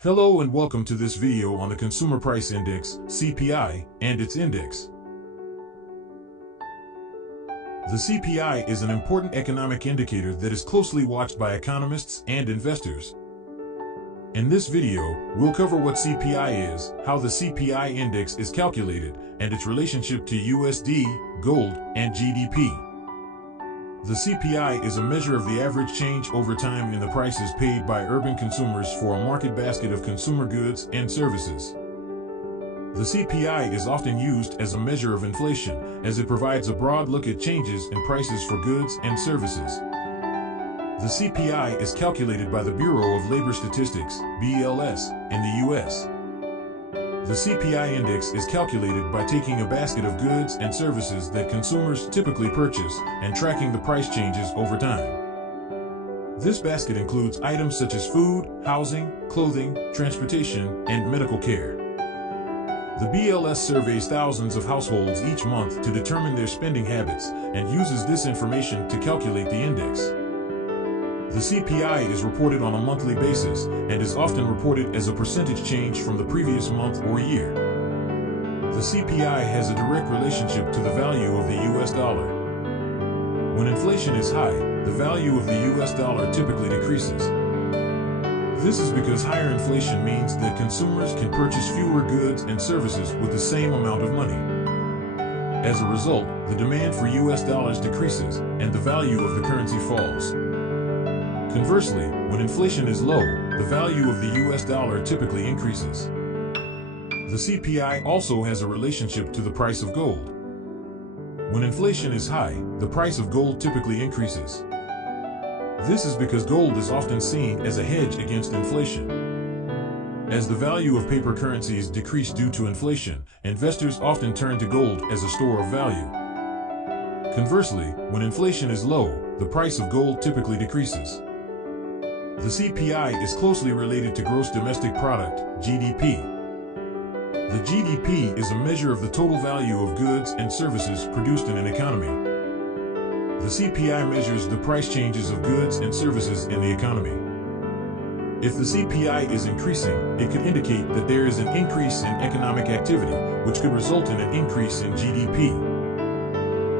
Hello and welcome to this video on the Consumer Price Index, CPI, and its index. The CPI is an important economic indicator that is closely watched by economists and investors. In this video, we'll cover what CPI is, how the CPI index is calculated, and its relationship to USD, gold, and GDP. The CPI is a measure of the average change over time in the prices paid by urban consumers for a market basket of consumer goods and services. The CPI is often used as a measure of inflation, as it provides a broad look at changes in prices for goods and services. The CPI is calculated by the Bureau of Labor Statistics, BLS, in the U.S. The CPI index is calculated by taking a basket of goods and services that consumers typically purchase and tracking the price changes over time. This basket includes items such as food, housing, clothing, transportation, and medical care. The BLS surveys thousands of households each month to determine their spending habits and uses this information to calculate the index. The CPI is reported on a monthly basis and is often reported as a percentage change from the previous month or year. The CPI has a direct relationship to the value of the US dollar. When inflation is high, the value of the US dollar typically decreases. This is because higher inflation means that consumers can purchase fewer goods and services with the same amount of money. As a result, the demand for US dollars decreases and the value of the currency falls. Conversely, when inflation is low, the value of the US dollar typically increases. The CPI also has a relationship to the price of gold. When inflation is high, the price of gold typically increases. This is because gold is often seen as a hedge against inflation. As the value of paper currencies decrease due to inflation, investors often turn to gold as a store of value. Conversely, when inflation is low, the price of gold typically decreases. The CPI is closely related to gross domestic product, GDP. The GDP is a measure of the total value of goods and services produced in an economy. The CPI measures the price changes of goods and services in the economy. If the CPI is increasing, it could indicate that there is an increase in economic activity, which could result in an increase in GDP.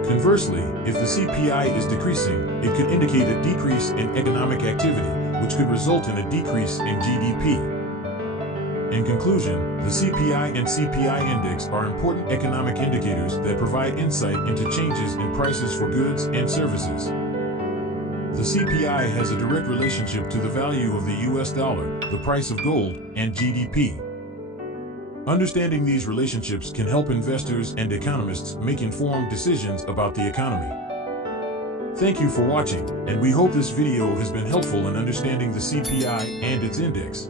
Conversely, if the CPI is decreasing, it could indicate a decrease in economic activity, which could result in a decrease in GDP. In conclusion, the CPI and CPI index are important economic indicators that provide insight into changes in prices for goods and services. The CPI has a direct relationship to the value of the US dollar, the price of gold, and GDP. Understanding these relationships can help investors and economists make informed decisions about the economy. Thank you for watching, and we hope this video has been helpful in understanding the CPI and its index.